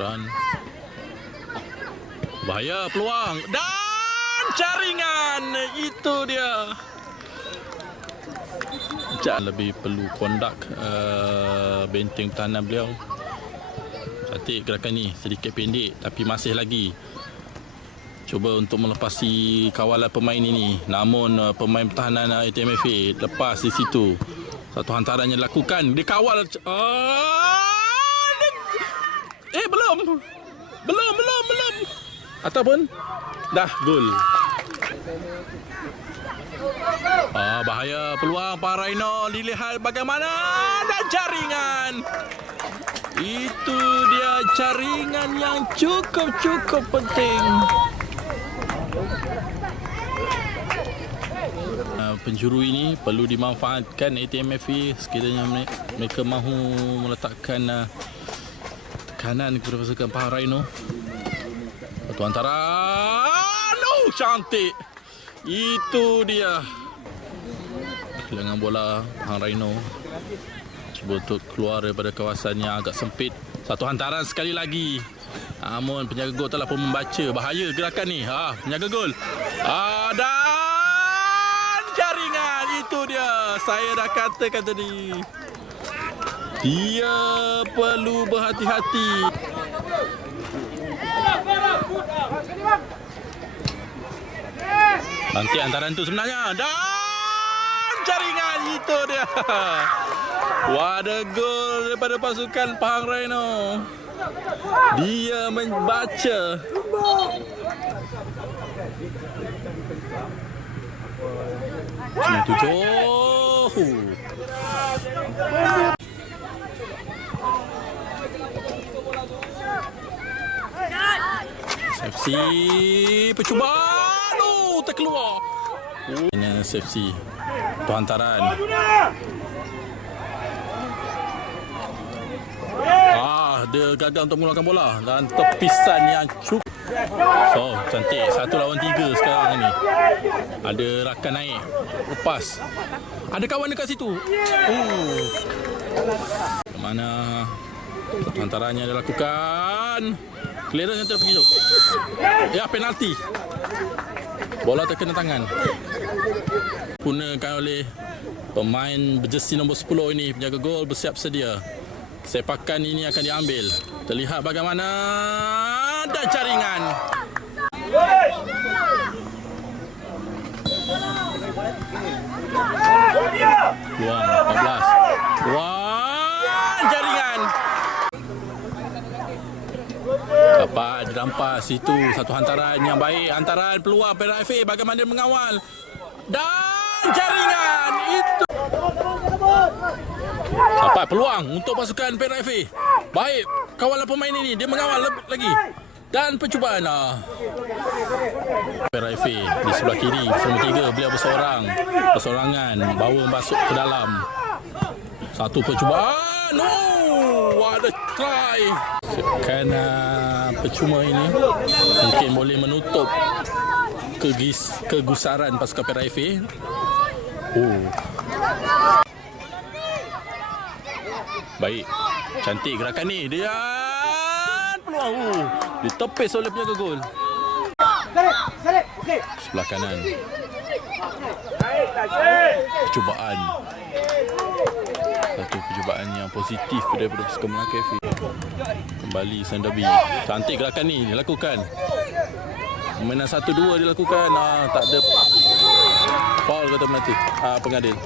Run. Bahaya peluang. Dan jaringan. Itu dia. Lebih perlu kondak benteng pertahanan beliau. Cantik gerakan ni. Sedikit pendek tapi masih lagi cuba untuk melepasi kawalan pemain ini. Namun pemain pertahanan ATMFA lepas di situ. Satu hantaran yang dilakukan. Dia kawal. Belum. Ataupun dah gol. Bahaya peluang Pak Raino. Dilihat bagaimana. Dan jaringan. Itu dia jaringan yang cukup penting. Penjuru ini perlu dimanfaatkan ATMFA sekiranya mereka mahu meletakkan tekanan kepada pasukan Pahang Rhino. Satu hantaran. Cantik. Itu dia. Kehilangan bola Pahang Rhino. Cuba untuk keluar daripada kawasan yang agak sempit. Satu hantaran sekali lagi. Namun penjaga gol telah pun membaca. Bahaya gerakan ni. Penjaga gol. Dan jaringan. Itu dia. Saya dah katakan tadi. Dia perlu berhati-hati. Nanti hantaran tu sebenarnya. Dan jaringan. Itu dia. Wadah gol daripada pasukan Pahang Rhino. Dia membaca. Tujuh. SFC percubaan. Terkeluar. Ini SFC. Tu hantaran. Dia gagal untuk mengeluarkan bola dan tepisan yang cukup. So, cantik. 1 lawan 3 sekarang ni. Ada rakan naik. Lepas. Ada kawan dekat situ. Mana satu hantarannya dia lakukan. Clearance yang terpijak. Ya, penalti. Bola terkena tangan. Gunakan oleh pemain berjersey nombor 10 ini. Penjaga gol bersiap sedia. Sepakan ini akan diambil. Terlihat bagaimana. Dan jaringan. Luang 14. Luang jaringan. Dapat dirampas itu. Satu hantaran yang baik. Hantaran peluang Perak FA. Bagaimana dia mengawal. Dan jaringan. Itu. Dapat peluang untuk pasukan Perak FA. Baik kawalan pemain ini. Dia mengawal lagi. Dan percubaan Perak FA di sebelah kiri. Nombor 3 beliau bersorangan. Bawa masuk ke dalam. Satu percubaan. Ada try. Sekan percuma ini mungkin boleh menutup kegusaran pasukan Perak FA. Baik. Cantik gerakan ni. Dia peluang. Ditepis oleh penjaga gol. Sebelah kanan. Percubaan. Satu percubaan yang positif daripada pasukan Melaka FA. Kembali Sandabi. Cantik gerakan ni dilakukan. Permainan 1-2 dilakukan. Tak ada foul kata penalti. Pengadil.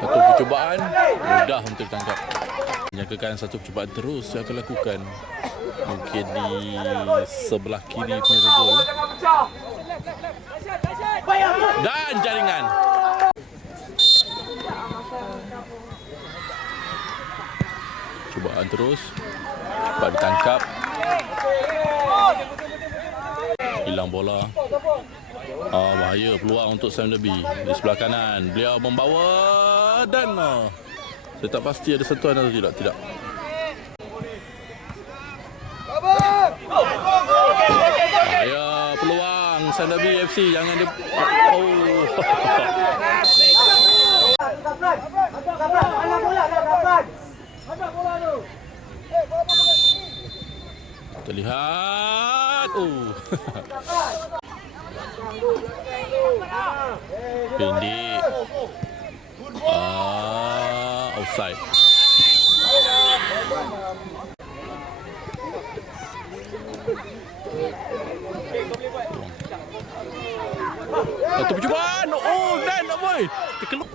Satu percubaan mudah untuk ditangkap. Menyangkakan satu percubaan terus yang akan lakukan. Mungkin di sebelah kiri penjaga gol. Dan jaringan. Cubaan terus. Dapat ditangkap. Hilang bola. Bahaya peluang untuk Sam Derby di sebelah kanan. Beliau membawa dan saya tak pasti ada sentuhan atau tidak. Bahaya peluang Sam Derby FC. Jangan dia Kita lihat. Oh. Pendek. Offside. Satu percubaan. Oh, dan nak boy. Terkeluk.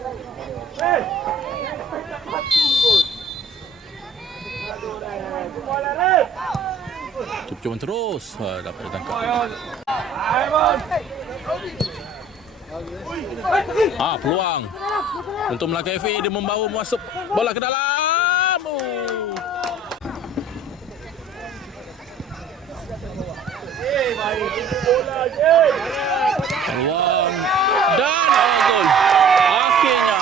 Percubaan terus. Dapat ditangkap. Peluang untuk Melaka FA. Dia membawa masuk bola ke dalam. Peluang dan gol. Akhirnya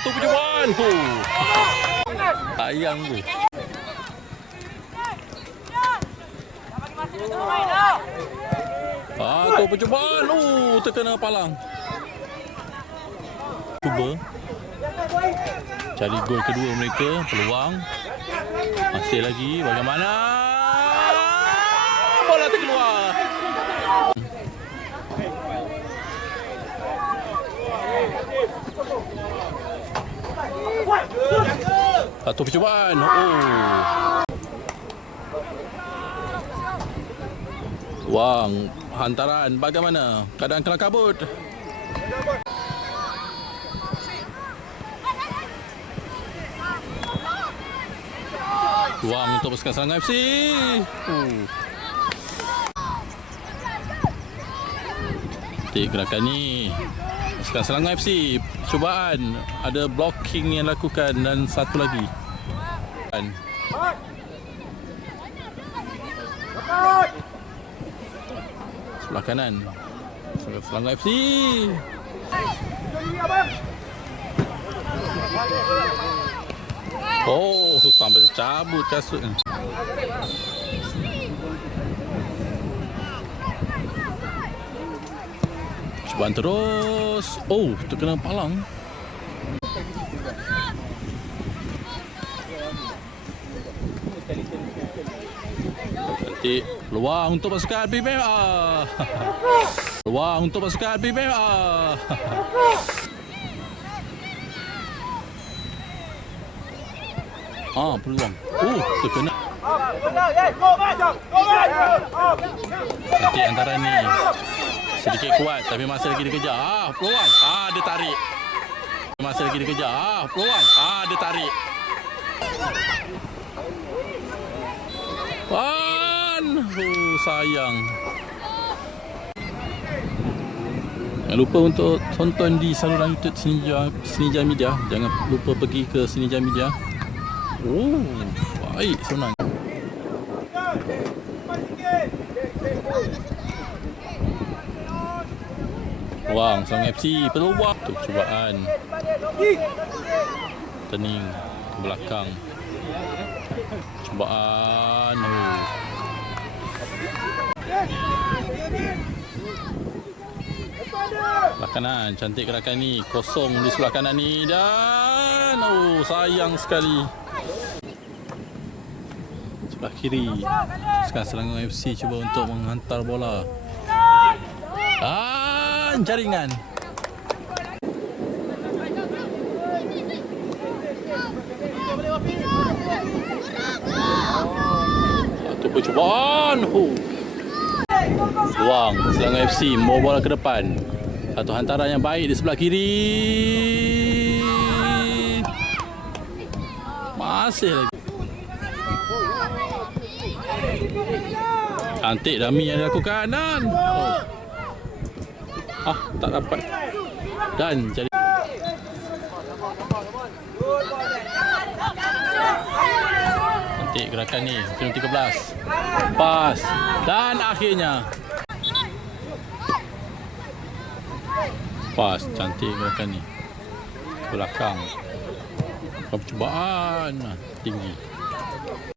tu percubaan tu. Sayang tu. Tu percubaan. Terkena palang. Cuba cari gol kedua mereka. Peluang masih lagi. Bagaimana bola terkeluar. Satu percubaan. Wang hantaran bagaimana? Keadaan kelam kabut. Wang untuk pasukan Selangor FC. Gerakan ni pasukan Selangor FC. Cubaan ada blocking yang lakukan dan satu lagi. Sebelah kanan Selangor FC. Sampai cabut kasut. Cubaan terus. Terkena palang. Cantik. Peluang untuk pasukan PBM. Peluang untuk pasukan PBM. Peluang. Terkena. Cantik antara ni. Sedikit kuat tapi masih lagi dikejar. Peluang. Dia tarik. Masih lagi dikejar. Peluang. Dia tarik. Sayang. Jangan lupa untuk tonton di saluran YouTube Sinija Media. Jangan lupa pergi ke Sinija Media. Baik, senang. Peluang Selangor FC. Peluang untuk cubaan. Turning ke belakang. Cubaan. Sebelah kanan. Cantik gerakan ni. Kosong di sebelah kanan ni. Dan sayang sekali. Sebelah kiri. Sekarang Selangor FC cuba untuk menghantar bola. Jaringan. Satu percubaan. Peluang Selangor FC membawa bola ke depan. Satu hantaran yang baik di sebelah kiri. Masih lagi. Cantik dummy yang dilakukan dan tak dapat. Dan jadi cantik gerakan ni. Kena 13. Pas. Dan akhirnya pas. Cantik gerakan ni. Belakang. Percubaan tinggi.